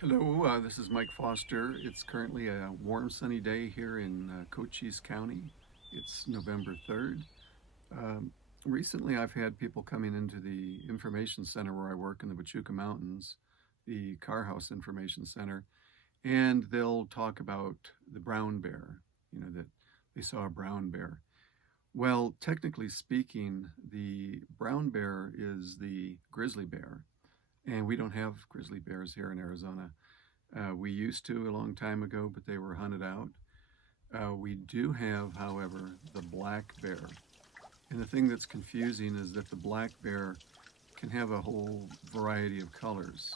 Hello, this is Mike Foster. It's currently a warm, sunny day here in Cochise County. It's November 3rd. Um, Recently, I've had people coming into the information center where I work in the Huachuca Mountains, the Car House Information Center, and they'll talk about the brown bear, that they saw a brown bear. Well, technically speaking, the brown bear is the grizzly bear, and we don't have grizzly bears here in Arizona. We used to a long time ago, but they were hunted out. We do have, however, the black bear. And the thing that's confusing is that the black bear can have a whole variety of colors.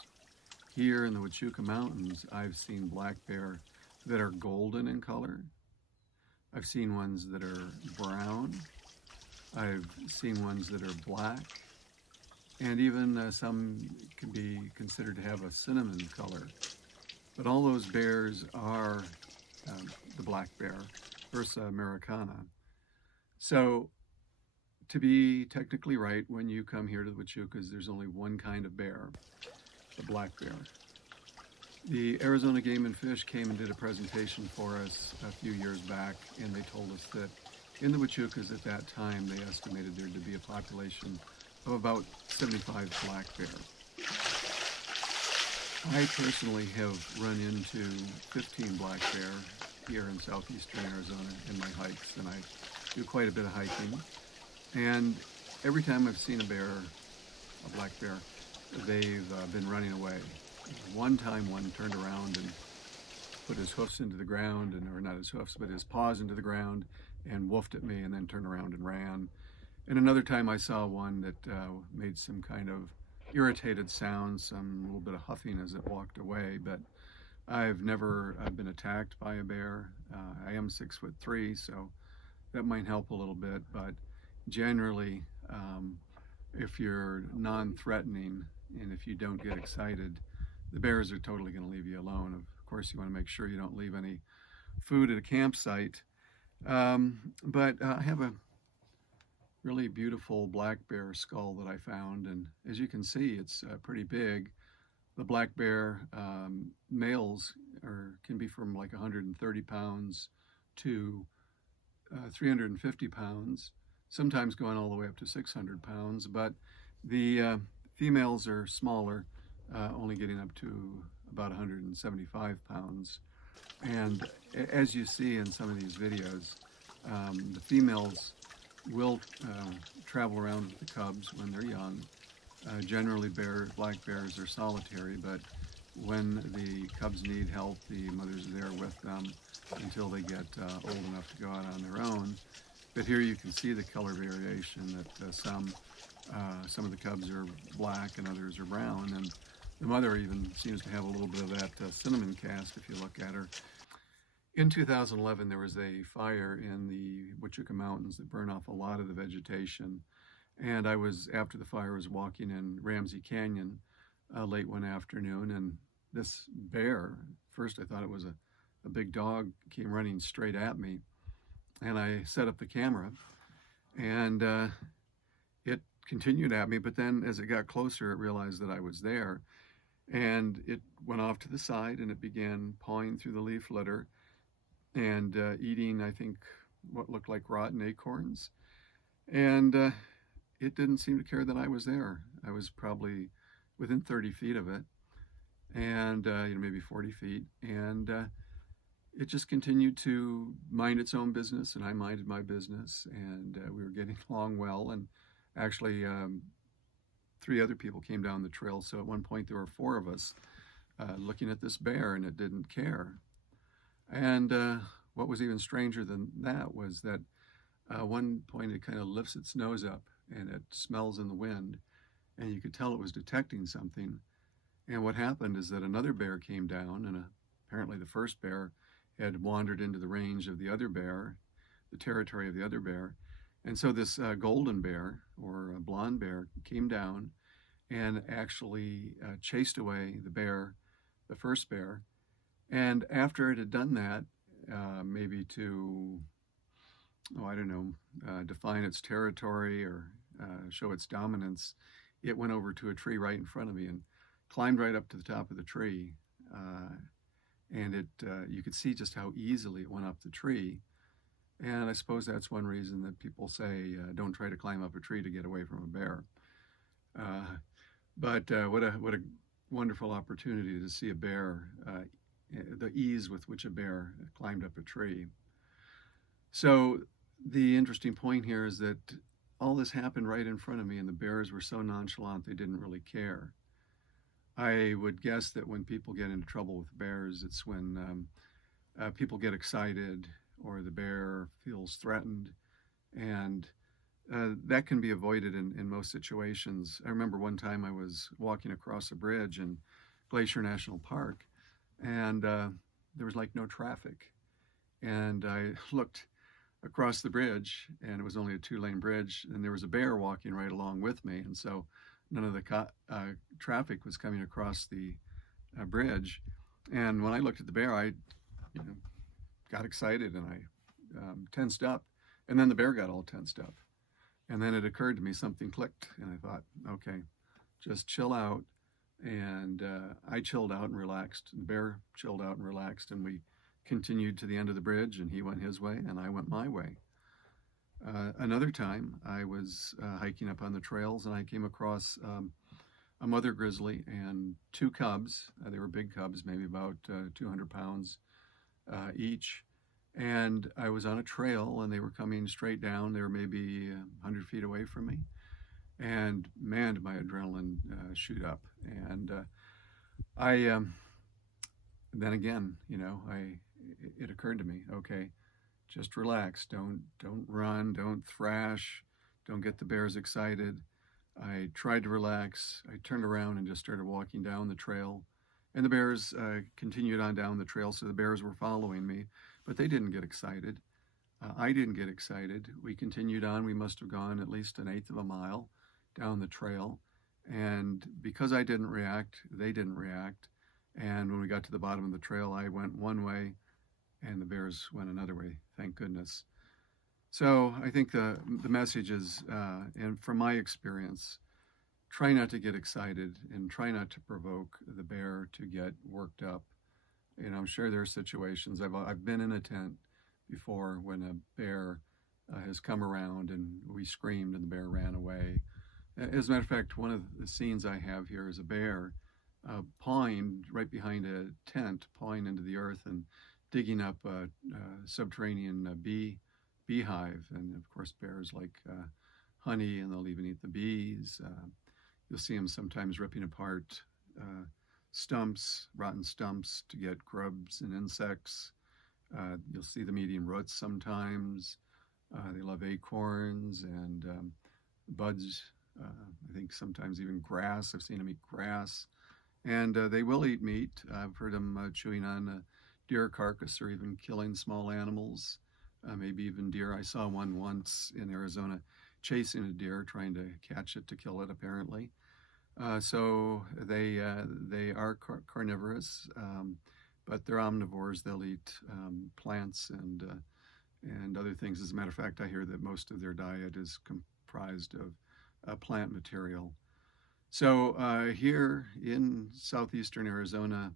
Here in the Huachuca Mountains, I've seen black bear that are golden in color. I've seen ones that are brown. I've seen ones that are black. And even some can be considered to have a cinnamon color. But all those bears are the black bear, Ursa americana. So, to be technically right, when you come here to the Huachucas, there's only one kind of bear, the black bear. The Arizona Game and Fish came and did a presentation for us a few years back, and they told us that in the Huachucas at that time, they estimated there to be a population of about 75 black bear. I personally have run into 15 black bear here in southeastern Arizona in my hikes, and I do quite a bit of hiking. And every time I've seen a bear, a black bear, they've been running away. One time, one turned around and put his hoofs into the ground, or not his hoofs, but his paws into the ground, and woofed at me, and then turned around and ran. And another time, I saw one that made some kind of irritated sounds, some little bit of huffing as it walked away. But I've never been attacked by a bear. I am 6'3", so that might help a little bit. But generally, if you're non-threatening and if you don't get excited, the bears are totally going to leave you alone. Of course, you want to make sure you don't leave any food at a campsite. But I have a really beautiful black bear skull that I found, and as you can see, it's pretty big. The black bear males can be from like 130 pounds to 350 pounds, sometimes going all the way up to 600 pounds, but the females are smaller, only getting up to about 175 pounds. And as you see in some of these videos, the females will travel around with the cubs when they're young. Generally, black bears are solitary, but when the cubs need help, the mothers are there with them until they get old enough to go out on their own. But here you can see the color variation that some of the cubs are black and others are brown, and the mother even seems to have a little bit of that cinnamon cast if you look at her. In 2011, there was a fire in the Huachuca Mountains that burned off a lot of the vegetation. And after the fire, was walking in Ramsey Canyon late one afternoon, and this bear, first I thought it was a big dog, came running straight at me. And I set up the camera, and it continued at me. But then as it got closer, it realized that I was there. And it went off to the side, and it began pawing through the leaf litter and eating, I think, what looked like rotten acorns. And it didn't seem to care that I was there. I was probably within 30 feet of it, and maybe 40 feet. And it just continued to mind its own business, and I minded my business, and we were getting along well. And actually, 3 other people came down the trail, so at one point there were 4 of us looking at this bear, and it didn't care. And what was even stranger than that was that one point it kind of lifts its nose up and it smells in the wind, and you could tell it was detecting something. And what happened is that another bear came down, and apparently the first bear had wandered into the range of the other bear, the territory of the other bear. And so this golden bear, or a blonde bear, came down and actually chased away the first bear. And after it had done that, maybe to, I don't know, define its territory or show its dominance, it went over to a tree right in front of me and climbed right up to the top of the tree. and you could see just how easily it went up the tree. And I suppose that's one reason that people say don't try to climb up a tree to get away from a bear. But what a wonderful opportunity to see a bear, the ease with which a bear climbed up a tree. So the interesting point here is that all this happened right in front of me, and the bears were so nonchalant they didn't really care. I would guess that when people get into trouble with bears, it's when people get excited or the bear feels threatened, and that can be avoided in most situations. I remember one time I was walking across a bridge in Glacier National Park, and there was like no traffic. And I looked across the bridge, and it was only a 2-lane bridge, and there was a bear walking right along with me, and so none of the traffic was coming across the bridge. And when I looked at the bear, I got excited, and I tensed up, and then the bear got all tensed up. And then it occurred to me, something clicked, and I thought, okay, just chill out. And I chilled out and relaxed. The bear chilled out and relaxed, and we continued to the end of the bridge, and he went his way, and I went my way. Another time, I was hiking up on the trails, and I came across a mother grizzly and 2 cubs. They were big cubs, maybe about 200 pounds each. And I was on a trail, and they were coming straight down. They were maybe 100 feet away from me. And man, did my adrenaline shoot up. And then again, it occurred to me, okay, just relax. Don't run. Don't thrash. Don't get the bears excited. I tried to relax. I turned around and just started walking down the trail. And the bears continued on down the trail, so the bears were following me, but they didn't get excited. I didn't get excited. We continued on. We must have gone at least 1/8 of a mile down the trail. And because I didn't react, they didn't react. And when we got to the bottom of the trail, I went one way, and the bears went another way, thank goodness. So I think the message is, and from my experience, try not to get excited and try not to provoke the bear to get worked up. I'm sure there are situations, I've been in a tent before when a bear has come around and we screamed and the bear ran away. As a matter of fact, one of the scenes I have here is a bear pawing right behind a tent, pawing into the earth and digging up a subterranean beehive. And of course, bears like honey, and they'll even eat the bees. You'll see them sometimes ripping apart stumps, rotten stumps, to get grubs and insects. You'll see them eating roots sometimes. They love acorns and buds. I think sometimes even grass. I've seen them eat grass. And they will eat meat. I've heard them chewing on a deer carcass or even killing small animals, maybe even deer. I saw one once in Arizona chasing a deer, trying to catch it to kill it, apparently. So they are carnivorous, but they're omnivores. They'll eat plants and other things. As a matter of fact, I hear that most of their diet is comprised of plant material. So here in southeastern Arizona,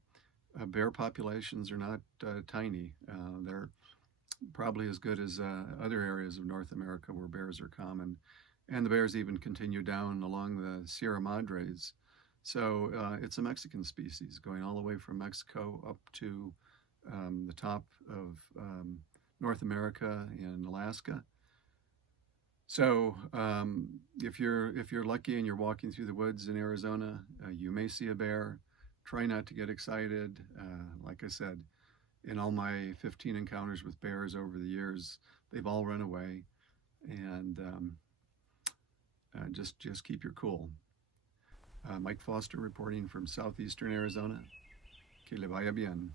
bear populations are not tiny. They're probably as good as other areas of North America where bears are common. And the bears even continue down along the Sierra Madres. So it's a Mexican species going all the way from Mexico up to the top of North America and Alaska. So if you're lucky and you're walking through the woods in Arizona, you may see a bear. Try not to get excited. Like I said, in all my 15 encounters with bears over the years, they've all run away. And just keep your cool. Mike Foster reporting from southeastern Arizona. Que le vaya bien.